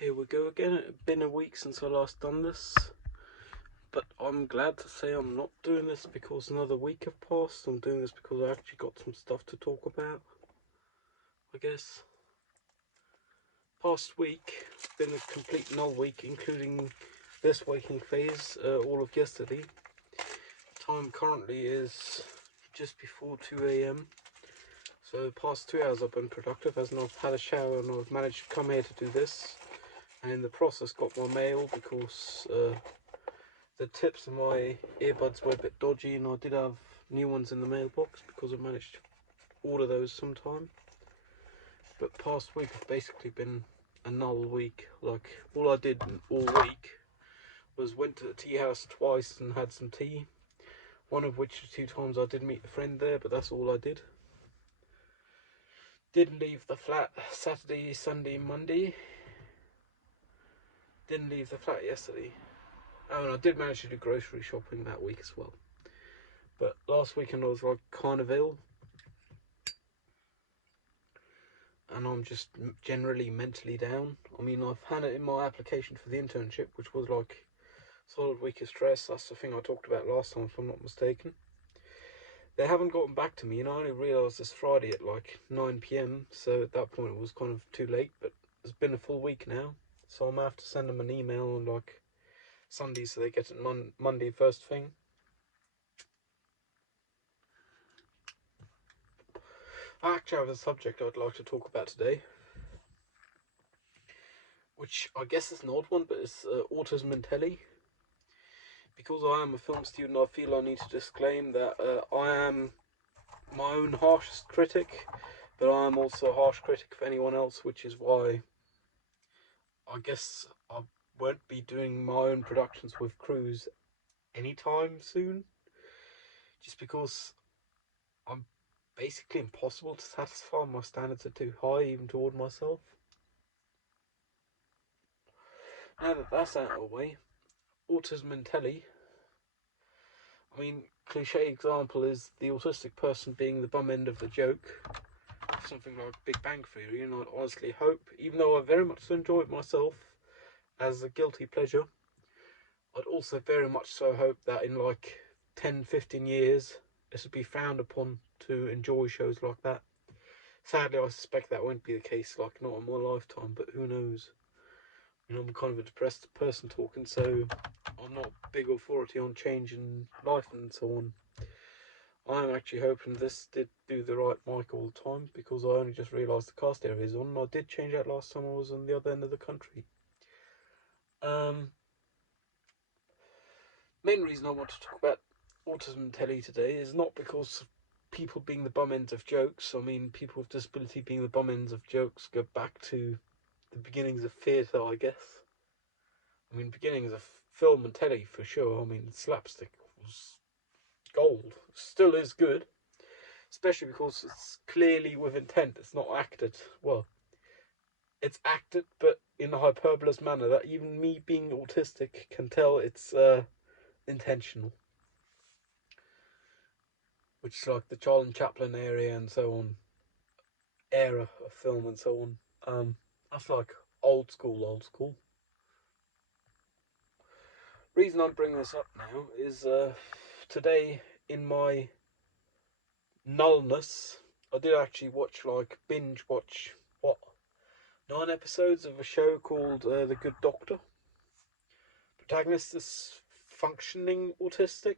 Here we go again. It's been a week since I last done this, but I'm glad to say I'm not doing this because another week have passed. I'm doing this because I actually got some stuff to talk about, I guess. Past week, been a complete null week, including this waking phase, all of yesterday. Time currently is just before 2 a.m. So past 2 hours I've been productive, as I've had a shower and I've managed to come here to do this. And in the process got my mail because the tips of my earbuds were a bit dodgy, and I did have new ones in the mailbox because I managed to order those sometime. But past week has basically been a null week. Like, all I did all week was went to the tea house twice and had some tea. One of which 2 times I did meet a friend there, but that's all I did. Didn't leave the flat Saturday, Sunday, Monday. Didn't leave the flat yesterday. Oh, and I did manage to do grocery shopping that week as well. But last weekend I was like kind of ill, and I'm just generally mentally down. I mean, I've had it in my application for the internship, which was like solid week of stress. That's the thing I talked about last time, if I'm not mistaken. They haven't gotten back to me, and I only realised this Friday at like 9 p.m. So at that point it was kind of too late. But it's been a full week now, so I'm gonna have to send them an email on like Sunday so they get it Monday first thing. I actually have a subject I'd like to talk about today, which I guess is an odd one, but it's autism and telly. Because I am a film student, I feel I need to disclaim that I am my own harshest critic, but I am also a harsh critic for anyone else, which is why I guess I won't be doing my own productions with crews anytime soon, just because I'm basically impossible to satisfy. My standards are too high, even toward myself. Now that that's out of the way, autism and telly. I mean, cliche example is the autistic person being the bum end of the joke. Something like Big Bang Theory, and I honestly hope, even though I very much enjoy it myself as a guilty pleasure, I'd also very much so hope that in like 10-15 years this would be frowned upon to enjoy shows like that. Sadly, I suspect that won't be the case, like not in my lifetime, but who knows. You know, I'm kind of a depressed person talking, so I'm not a big authority on change in life and so on. I'm actually hoping this did do the right mic all the time, because I only just realised the cast area is on, and I did change that last time I was on the other end of the country. Main reason I want to talk about autism and telly today is not because people being the bum ends of jokes. I mean, people with disability being the bum ends of jokes go back to the beginnings of theatre, I guess. I mean, beginnings of film and telly for sure. I mean, slapstick was gold. Still is good. Especially because it's clearly with intent. It's not acted. Well, it's acted, but in a hyperbolous manner that even me being autistic can tell it's intentional. Which is like the Charlie Chaplin area and so on, era of film and so on. That's like old school, old school. Reason I'm bringing this up now is today in my nullness, I did actually binge watch, 9 episodes of a show called The Good Doctor. Protagonist is functioning autistic.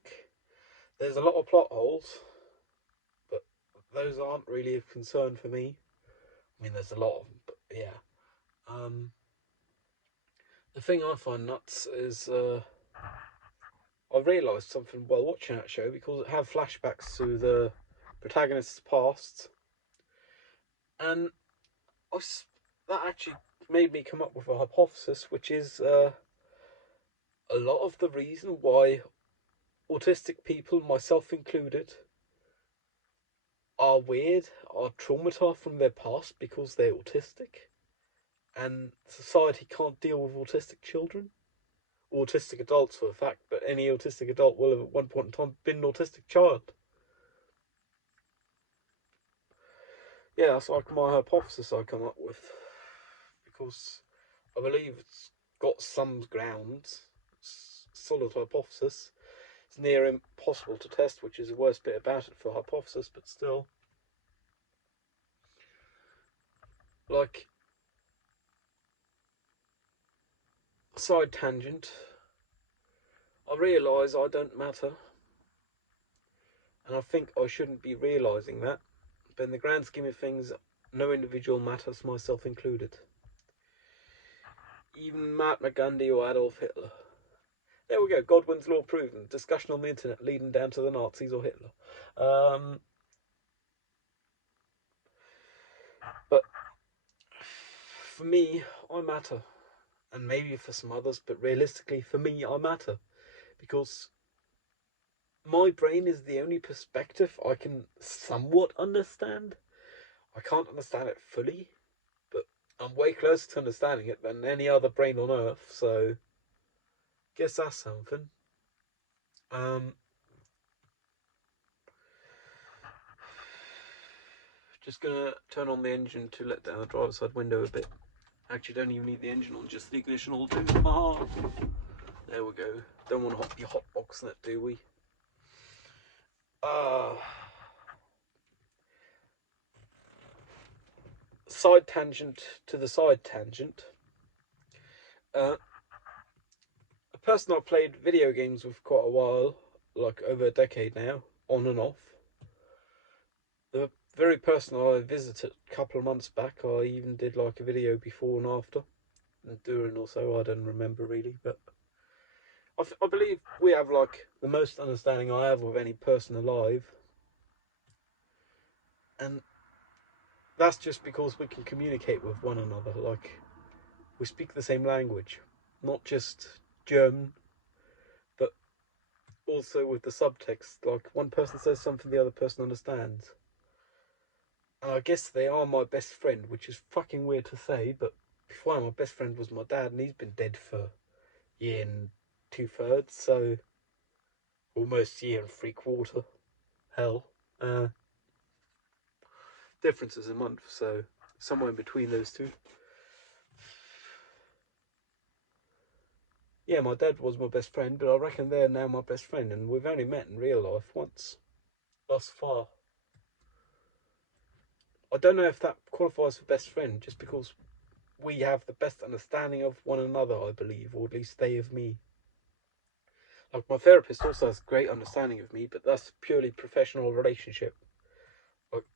There's a lot of plot holes, but those aren't really of concern for me. I mean, there's a lot of them, but yeah. The thing I find nuts is I realised something while watching that show, because it had flashbacks to the protagonist's past, and that actually made me come up with a hypothesis, which is a lot of the reason why autistic people, myself included, are weird, are traumatized from their past because they're autistic, and society can't deal with autistic children. Autistic adults for a fact, but any autistic adult will have at one point in time been an autistic child. Yeah, that's like my hypothesis I come up with, because I believe it's got some grounds, solid hypothesis. It's near impossible to test, which is the worst bit about it for hypothesis, but still. Like, side tangent, I realise I don't matter, and I think I shouldn't be realising that, but in the grand scheme of things, no individual matters, myself included. Even Mahatma Gandhi or Adolf Hitler. There we go, Godwin's law proven. Discussion on the internet leading down to the Nazis or Hitler. But for me, I matter. And maybe for some others, but realistically, for me, I matter. Because my brain is the only perspective I can somewhat understand. I can't understand it fully, but I'm way closer to understanding it than any other brain on Earth, so guess that's something. Just gonna turn on the engine to let down the driver's side window a bit. Actually, don't even need the engine on, just the ignition will do. Ah, there we go. Don't want to be hotboxing it, do we? Side tangent to the side tangent. A person I've played video games with quite a while, like over a decade now, on and off. The very person I visited a couple of months back, I even did like a video before and after, and during or so, I don't remember really, but I believe we have like the most understanding I have of any person alive, and that's just because we can communicate with one another. Like, we speak the same language, not just German, but also with the subtext. Like, one person says something the other person understands. And I guess they are my best friend, which is fucking weird to say, but before my best friend was my dad, and he's been dead for a year and 2/3, so almost a year and 3/4. Hell. Difference is a month, so somewhere in between those two. Yeah, my dad was my best friend, but I reckon they're now my best friend, and we've only met in real life once thus far. I don't know if that qualifies for best friend, just because we have the best understanding of one another, I believe, or at least they of me. Like, my therapist also has great understanding of me, but that's purely professional relationship. Like,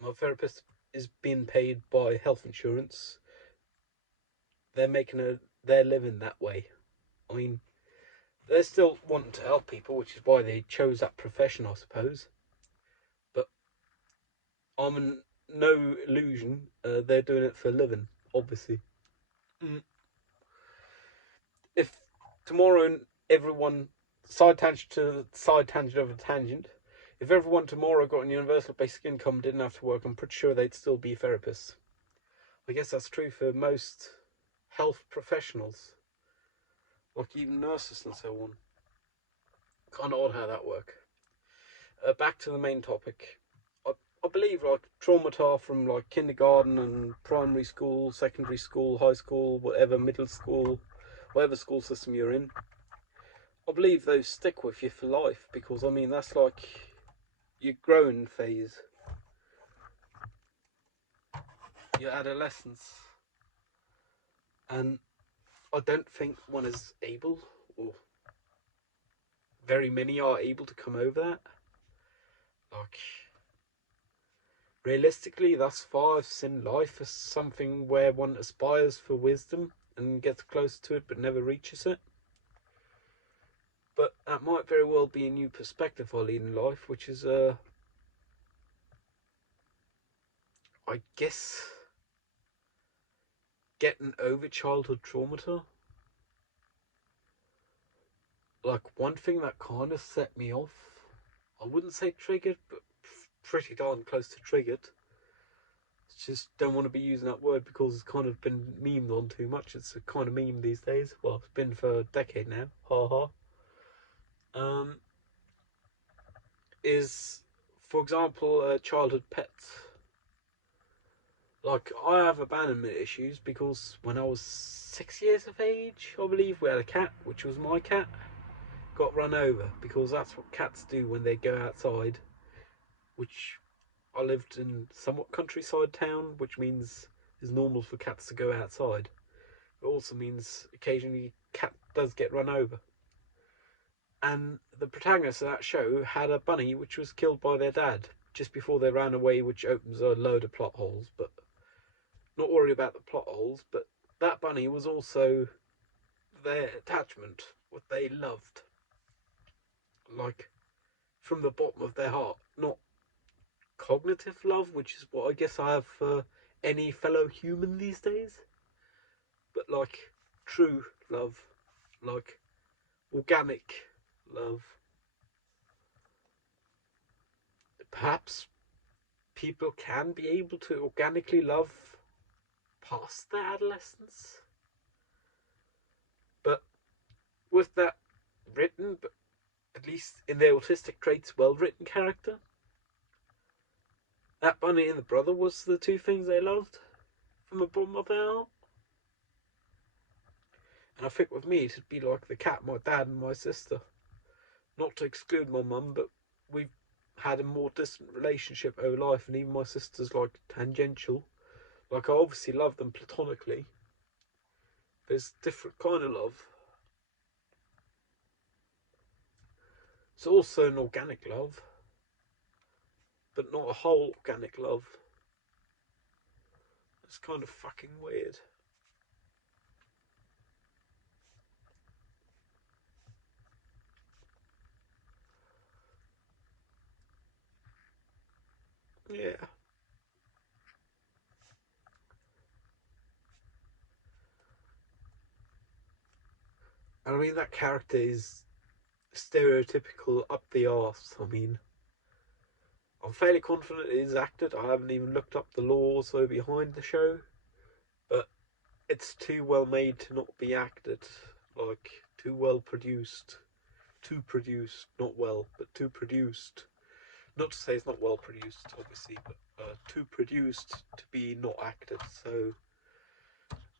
my therapist is being paid by health insurance. They're making their living that way. I mean, they're still wanting to help people, which is why they chose that profession, I suppose. But I'm in no illusion. They're doing it for a living, obviously. If tomorrow everyone, side tangent to side tangent of a tangent, if everyone tomorrow got a universal basic income and didn't have to work, I'm pretty sure they'd still be therapists. I guess that's true for most health professionals, like even nurses and so on. Kind of odd how that works. Back to the main topic. I believe like traumata from like kindergarten and primary school, secondary school, high school, whatever, middle school, whatever school system you're in, I believe those stick with you for life, because I mean that's like your growing phase, your adolescence, and I don't think one is able, or very many are able to come over that. Like, realistically, thus far I've seen life as something where one aspires for wisdom and gets close to it but never reaches it. But that might very well be a new perspective I lead in life, which is I guess getting over childhood traumata. Like, one thing that kind of set me off, I wouldn't say triggered, but pretty darn close to triggered. Just don't want to be using that word because it's kind of been memed on too much. It's a kind of meme these days. Well, it's been for a decade now. Ha ha. Is, for example, childhood pets. Like, I have abandonment issues because when I was 6 years of age, I believe, we had a cat, which was my cat, got run over because that's what cats do when they go outside, which I lived in somewhat countryside town, which means it's normal for cats to go outside. It also means occasionally cat does get run over. And the protagonist of that show had a bunny which was killed by their dad just before they ran away, which opens a load of plot holes, but not worried about the plot holes. But that bunny was also their attachment, what they loved, like from the bottom of their heart. Not cognitive love, which is what I guess I have for any fellow human these days, but like true love, like organic love. Perhaps people can be able to organically love past their adolescence, but with that written, but at least in their autistic traits, well written character, that bunny and the brother was the two things they loved from the bottom of their heart. And I think with me, it'd be like the cat, my dad, and my sister. Not to exclude my mum, but we've had a more distant relationship over life, and even my sister's like tangential. Like, I obviously love them platonically. There's different kind of love. It's also an organic love, but not a whole organic love. It's kind of fucking weird. Yeah. I mean, that character is stereotypical up the arse. I mean, I'm fairly confident it is acted. I haven't even looked up the lore so behind the show, but it's too well made to not be acted. Like, too well produced. Too produced, not well, but too produced. Not to say it's not well produced, obviously, but too produced to be not acted. So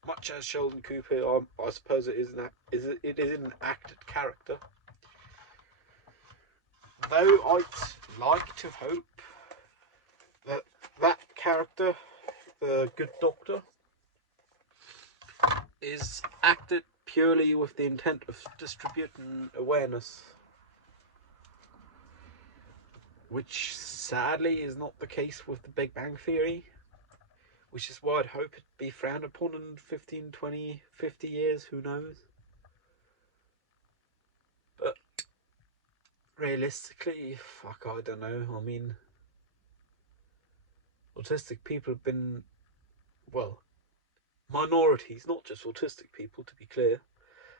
much as Sheldon Cooper, I suppose it is an acted character. Though I'd like to hope that that character, the good doctor, is acted purely with the intent of distributing awareness, which sadly is not the case with the Big Bang Theory, which is why I'd hope it'd be frowned upon in 15, 20, 50 years, who knows. But realistically, fuck, I don't know. I mean, autistic people have been, well, minorities, not just autistic people, to be clear,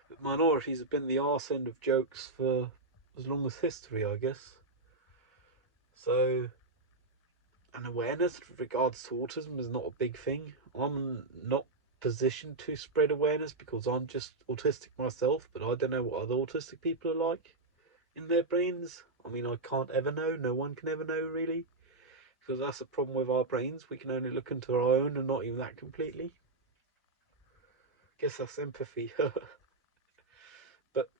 but minorities have been the arse end of jokes for as long as history, I guess. So, an awareness with regards to autism is not a big thing. I'm not positioned to spread awareness because I'm just autistic myself, but I don't know what other autistic people are like in their brains. I mean, I can't ever know. No one can ever know, really, because that's the problem with our brains. We can only look into our own and not even that completely. Guess that's empathy. But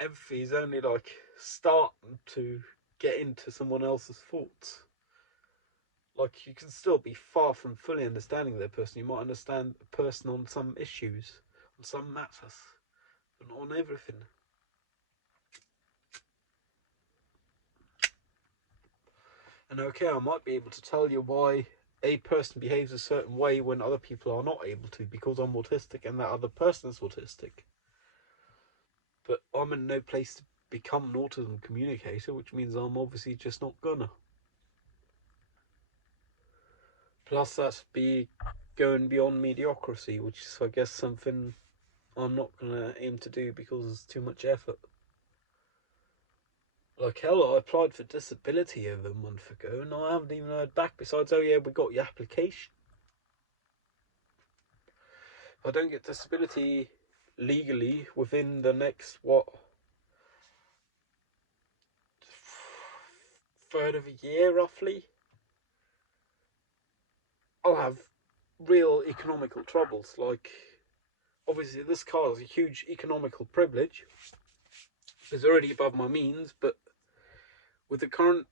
empathy is only like starting to get into someone else's thoughts. Like, you can still be far from fully understanding their person. You might understand a person on some issues, on some matters, but not on everything. And okay, I might be able to tell you why a person behaves a certain way when other people are not able to, because I'm autistic and that other person is autistic. But I'm in no place to become an autism communicator, which means I'm obviously just not gonna. Plus, that's be going beyond mediocrity, which is, I guess, something I'm not gonna aim to do because it's too much effort. Like, hell, I applied for disability over a month ago and I haven't even heard back. Besides, oh yeah, we got your application. If I don't get disability legally within the next, what, third of a year roughly, I'll have real economical troubles. Like, obviously, this car is a huge economical privilege. It's already above my means, but with the current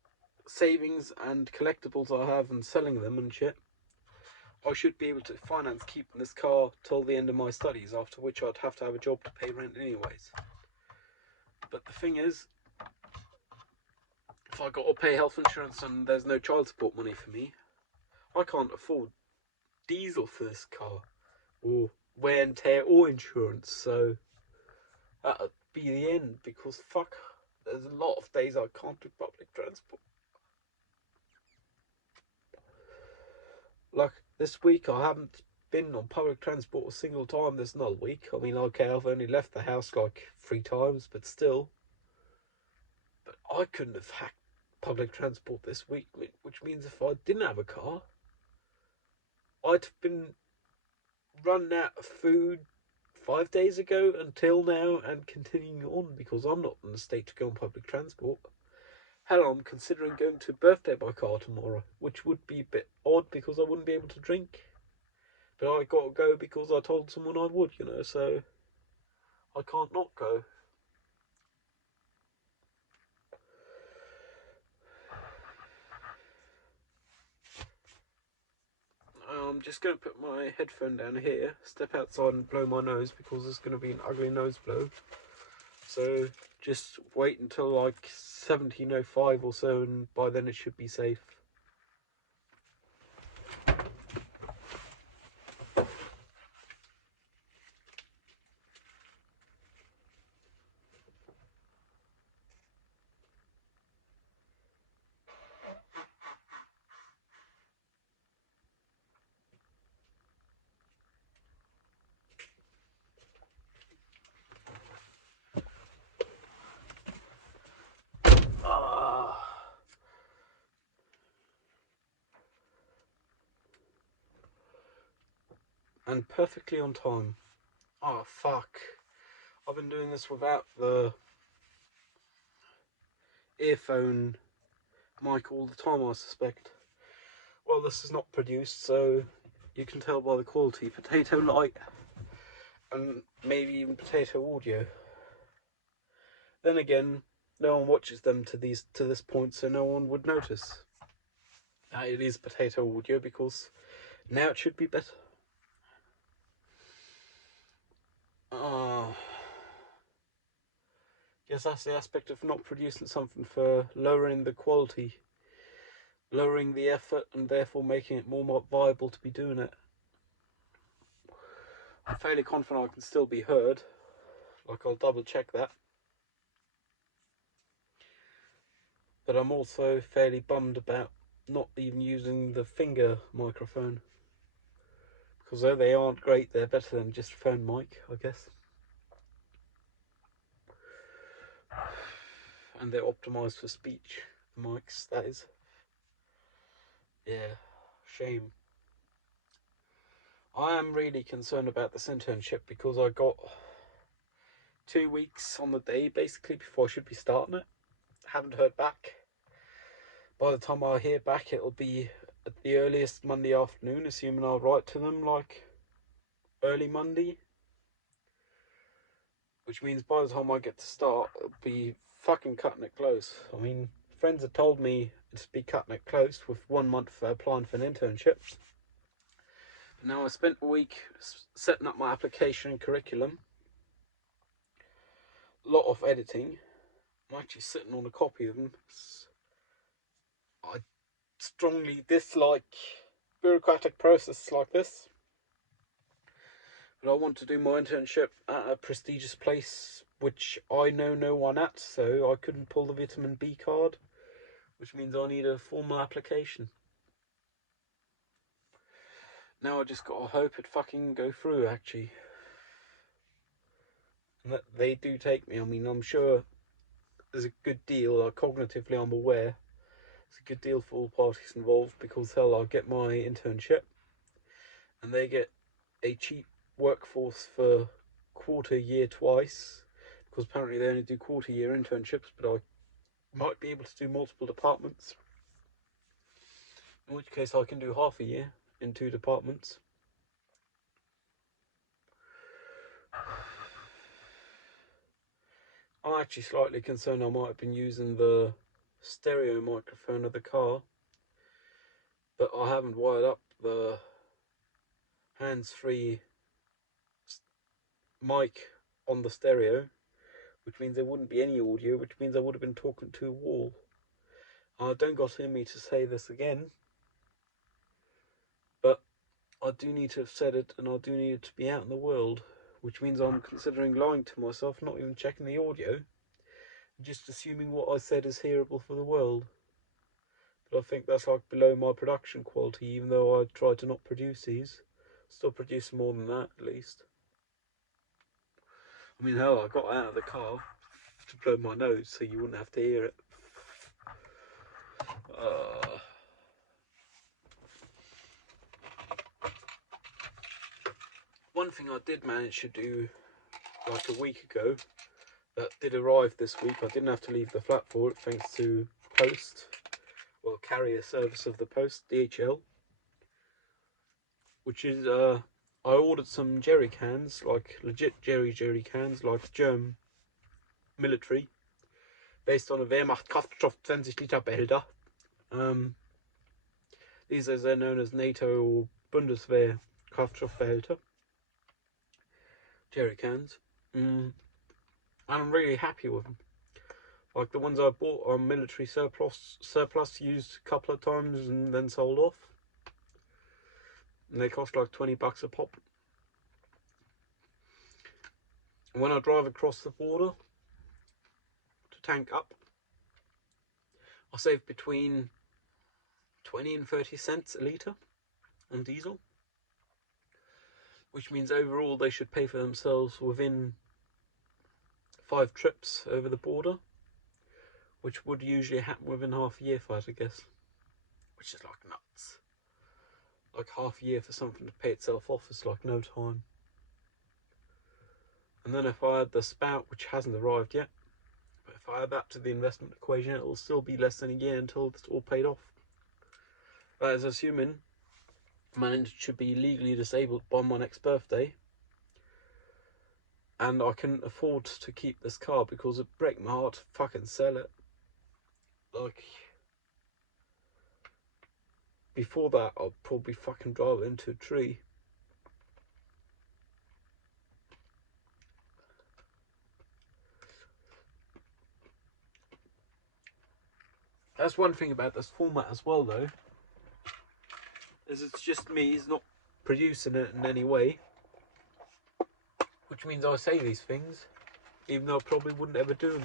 savings and collectibles I have and selling them and shit, I should be able to finance keeping this car till the end of my studies, after which I'd have to have a job to pay rent anyways. But the thing is, if I got to pay health insurance and there's no child support money for me, I can't afford diesel for this car, or wear and tear, or insurance. So that'd be the end, because fuck, there's a lot of days I can't do public transport. Like this week, I haven't been on public transport a single time this null week. I mean, okay, I've only left the house like 3 times, but still. But I couldn't have hacked public transport this week, which means if I didn't have a car, I'd have been running out of food 5 days ago until now, and continuing on, because I'm not in a state to go on public transport. Hell, I'm considering going to a birthday by car tomorrow, which would be a bit odd because I wouldn't be able to drink. But I got to go because I told someone I would, you know, so I can't not go. I'm just going to put my headphone down here, step outside and blow my nose, because there's going to be an ugly nose blow. So just wait until like 17:05 or so, and by then it should be safe. And perfectly on time. Oh fuck. I've been doing this without the earphone mic all the time, I suspect. Well, this is not produced, so you can tell by the quality. Potato light, and maybe even potato audio. Then again, no one watches them to this point, so no one would notice that it is potato audio, because now it should be better. Guess that's the aspect of not producing something, for lowering the quality, lowering the effort, and therefore making it more viable to be doing it. I'm fairly confident I can still be heard. Like, I'll double check that. But I'm also fairly bummed about not even using the finger microphone, because though they aren't great, they're better than just a phone mic, I guess. And they're optimised for speech, the mics, that is. Yeah, shame. I am really concerned about this internship, because I got 2 weeks on the day, basically, before I should be starting it. Haven't heard back. By the time I hear back, it'll be at the earliest Monday afternoon, assuming I'll write to them like early Monday. Which means by the time I get to start, it'll be fucking cutting it close. I mean, friends have told me to be cutting it close with 1 month for applying for an internship. But now I spent a week setting up my application and curriculum. A lot of editing. I'm actually sitting on a copy of them. I strongly dislike bureaucratic processes like this. But I want to do my internship at a prestigious place, which I know no one at, so I couldn't pull the vitamin B card, which means I need a formal application. Now I just gotta hope it fucking go through, actually. And that they do take me. I mean, I'm sure there's a good deal, like, cognitively I'm aware there's a good deal for all parties involved, because hell, I'll get my internship and they get a cheap workforce for quarter year twice, because apparently they only do quarter year internships, but I might be able to do multiple departments, in which case I can do half a year in 2 departments. I'm actually slightly concerned I might have been using the stereo microphone of the car, but I haven't wired up the hands-free mic on the stereo, which means there wouldn't be any audio, which means I would have been talking to a wall. Don't got in me to say this again, but I do need to have said it, and I do need it to be out in the world, which means I'm considering lying to myself, not even checking the audio, just assuming what I said is hearable for the world. But I think that's like below my production quality, even though I try to not produce these. Still produce more than that, at least. I mean, hell, I got out of the car to blow my nose so you wouldn't have to hear it. One thing I did manage to do like a week ago that did arrive this week, I didn't have to leave the flat for it thanks to post, well, carrier service of the post, DHL, which is I ordered some jerry cans, like legit jerry cans, like German military, based on a Wehrmacht Kraftstoff 20 Liter Behälter. These are known as NATO or Bundeswehr Kraftstoffbehälter, jerry cans, and I'm really happy with them. Like the ones I bought are military surplus used a couple of times and then sold off, and they cost like $20 a pop. And when I drive across the border to tank up, I save between 20 and 30 cents a litre on diesel, which means overall they should pay for themselves within 5 trips over the border, which would usually happen within half a year if I had to guess, which is like nuts. Like half a year for something to pay itself off is like no time. And then if I add the spout, which hasn't arrived yet, but if I add that to the investment equation, it will still be less than a year until it's all paid off. That is assuming man should be legally disabled by my next birthday, and I can afford to keep this car, because it'd break my heart to fucking sell it. Like, before that, I'll probably fucking drive it into a tree. That's one thing about this format as well, though, is it's just me, it's not producing it in any way, which means I say these things, even though I probably wouldn't ever do them,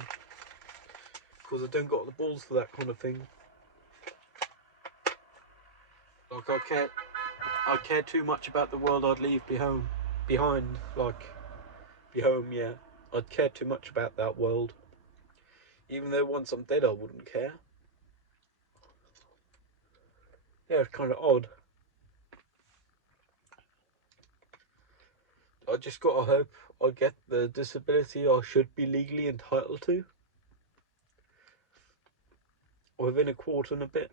because I don't got the balls for that kind of thing. Like, I care too much about the world I'd leave behind, like, be home, yeah. I'd care too much about that world. Even though once I'm dead I wouldn't care. Yeah, it's kind of odd. I just gotta hope I get the disability I should be legally entitled to within a quarter and a bit,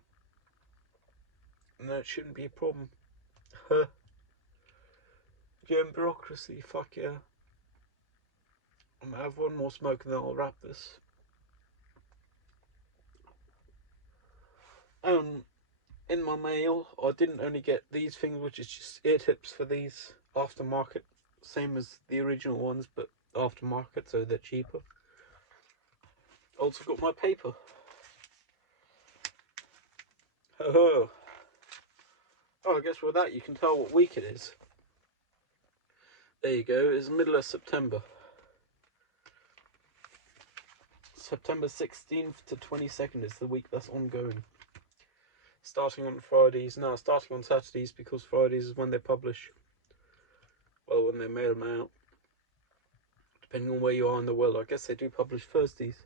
and that shouldn't be a problem. Huh. German bureaucracy, fuck yeah. I'm gonna have one more smoke and then I'll wrap this. In my mail, I didn't only get these things, which is just ear tips for these aftermarket, same as the original ones, but aftermarket, so they're cheaper. Also got my paper. Oh, I guess with that you can tell what week it is. There you go, it's the middle of September. September 16th to 22nd is the week that's ongoing. Starting on Saturdays, because Fridays is when they publish. Well, when they mail them out. Depending on where you are in the world, I guess they do publish Thursdays.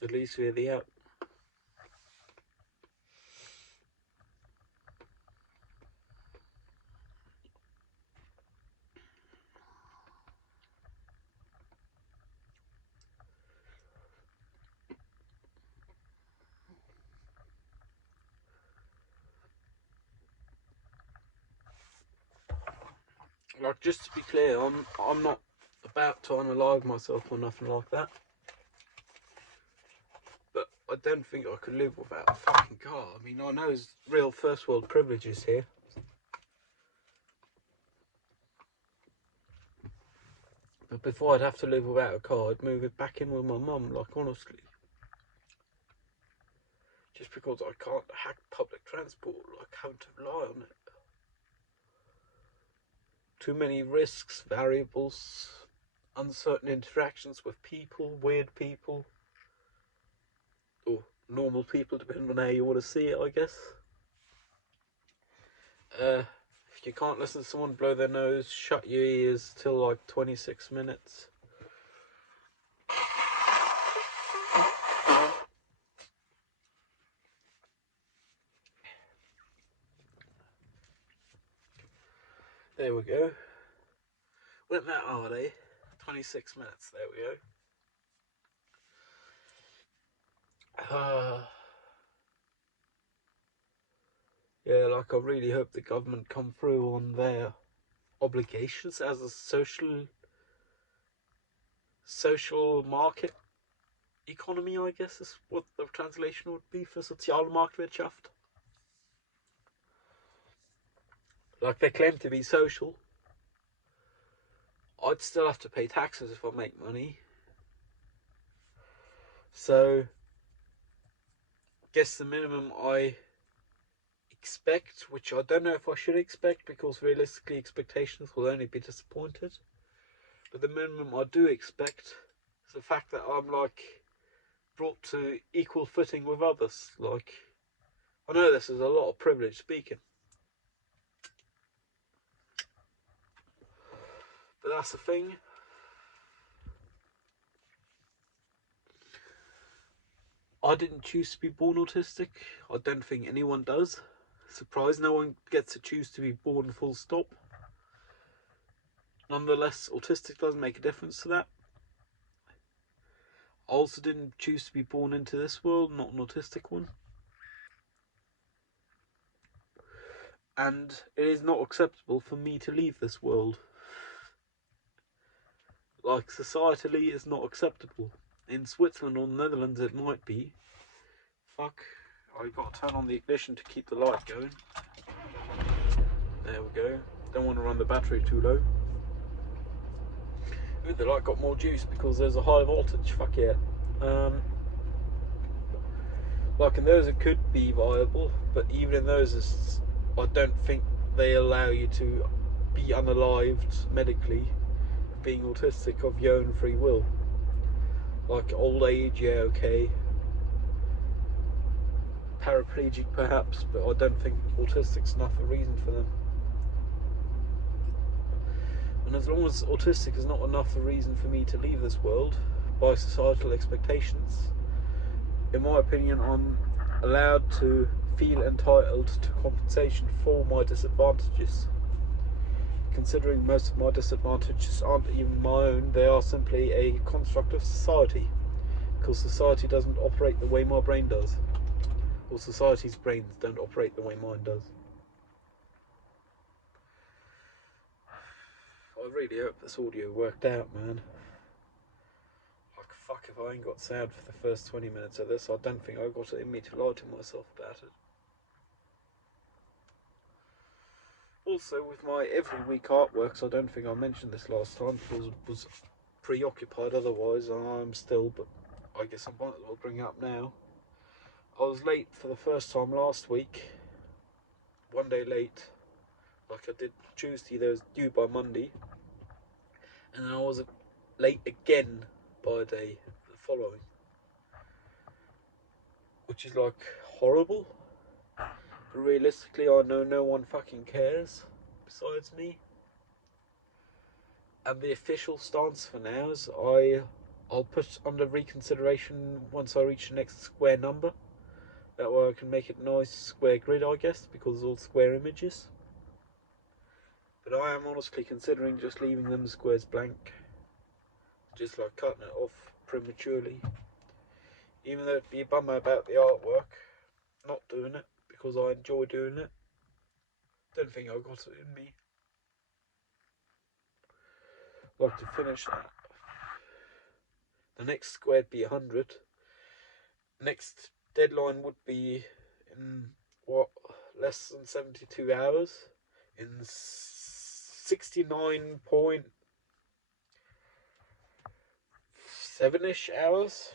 At least via the app. Like, just to be clear, I'm not about to unalive myself or nothing like that. But I don't think I could live without a fucking car. I mean, I know there's real first world privileges here. But before I'd have to live without a car, I'd move it back in with my mum, like, honestly. Just because I can't hack public transport, like, having to rely on it. Too many risks, variables, uncertain interactions with people, weird people, or normal people, depending on how you want to see it, I guess. If you can't listen to someone blow their nose, shut your ears till like 26 minutes. There we go. Weren't that hard, eh? 26 minutes, there we go. Yeah, like, I really hope the government come through on their obligations as a social market economy, I guess is what the translation would be for Sozialmarktwirtschaft. Like, they claim to be social. I'd still have to pay taxes if I make money. So, guess the minimum I expect, which I don't know if I should expect, because realistically expectations will only be disappointed. But the minimum I do expect is the fact that I'm, like, brought to equal footing with others. Like, I know this is a lot of privilege speaking, but that's the thing. I didn't choose to be born autistic. I don't think anyone does. Surprise, no one gets to choose to be born, full stop. Nonetheless, autistic does make a difference to that. I also didn't choose to be born into this world, not an autistic one. And it is not acceptable for me to leave this world. Like, societally, it's not acceptable. In Switzerland or the Netherlands, it might be. Fuck. I got to turn on the ignition to keep the light going. There we go. Don't want to run the battery too low. Ooh, the light got more juice because there's a high voltage. Fuck yeah. Like, in those it could be viable, but even in those, I don't think they allow you to be unalived medically, being autistic of your own free will. Like, old age, yeah, okay. Paraplegic perhaps, but I don't think autistic's enough a reason for them. And as long as autistic is not enough a reason for me to leave this world by societal expectations, in my opinion, I'm allowed to feel entitled to compensation for my disadvantages. Considering most of my disadvantages aren't even my own, they are simply a construct of society, because society doesn't operate the way my brain does, or society's brains don't operate the way mine does. I really hope this audio worked out, man. Like, fuck, if I ain't got sound for the first 20 minutes of this, I don't think I got it in me to lie to myself about it. Also, with my every week artworks, I don't think I mentioned this last time because I was preoccupied otherwise, and I'm still, but I guess I might as well bring it up now. I was late for the first time last week, one day late, like I did Tuesday, that was due by Monday, and then I was late again by a day the following, which is like horrible, but realistically I know no one fucking cares besides me. And the official stance for now is I'll put under reconsideration once I reach the next square number. That way I can make it a nice square grid, I guess, because it's all square images. But I am honestly considering just leaving them squares blank. Just like cutting it off prematurely. Even though it'd be a bummer about the artwork, not doing it because I enjoy doing it. Don't think I got it in me. I'd like to finish that. The next square'd be 100. Next deadline would be in less than 72 hours. In 69.7-ish hours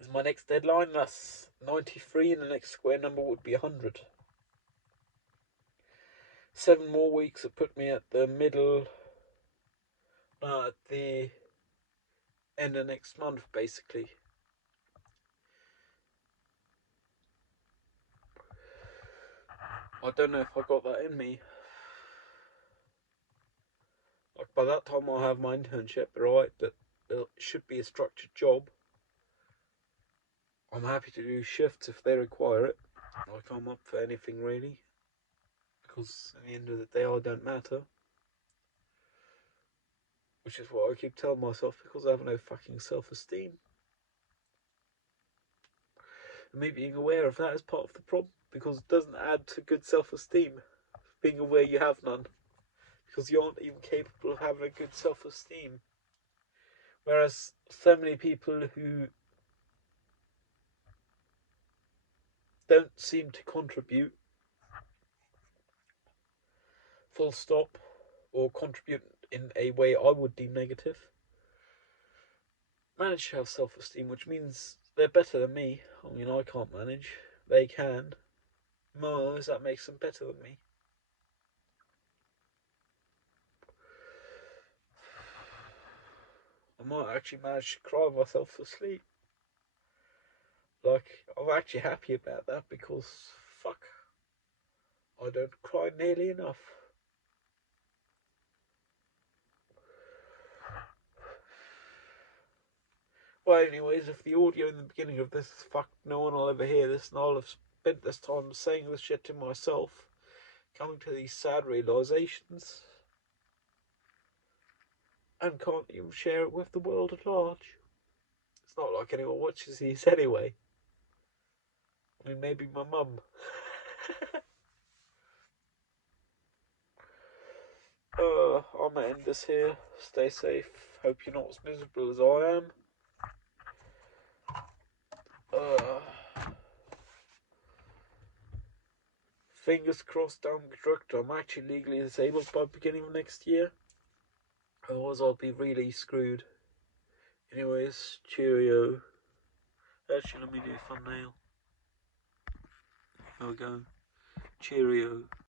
is my next deadline. That's 93, and the next square number would be 100. 7 more weeks have put me at the middle, at the end of next month, basically. I don't know if I got that in me. Like, by that time I'll have my internship, right? But it should be a structured job. I'm happy to do shifts if they require it. Like, I'm up for anything really, because at the end of the day I don't matter. Which is what I keep telling myself, because I have no fucking self-esteem. And me being aware of that is part of the problem, because it doesn't add to good self-esteem. Being aware you have none, because you aren't even capable of having a good self-esteem. Whereas so many people who don't seem to contribute, full stop, or contribute in a way I would deem negative, manage to have self-esteem, which means they're better than me. I mean, I can't manage. They can. Mars, that makes them better than me. I might actually manage to cry myself to sleep. Like, I'm actually happy about that, because fuck, I don't cry nearly enough. Well, anyways, if the audio in the beginning of this is fucked, no one will ever hear this, and I'll have spent this time saying this shit to myself, coming to these sad realizations, and can't even share it with the world at large. It's not like anyone watches these anyway. I mean, maybe my mum. I'm gonna end this here. Stay safe. Hope you're not as miserable as I am. Fingers crossed I'm actually legally disabled by the beginning of next year. Otherwise I'll be really screwed. Anyways, cheerio. Actually, let me do a thumbnail. There we go. Cheerio.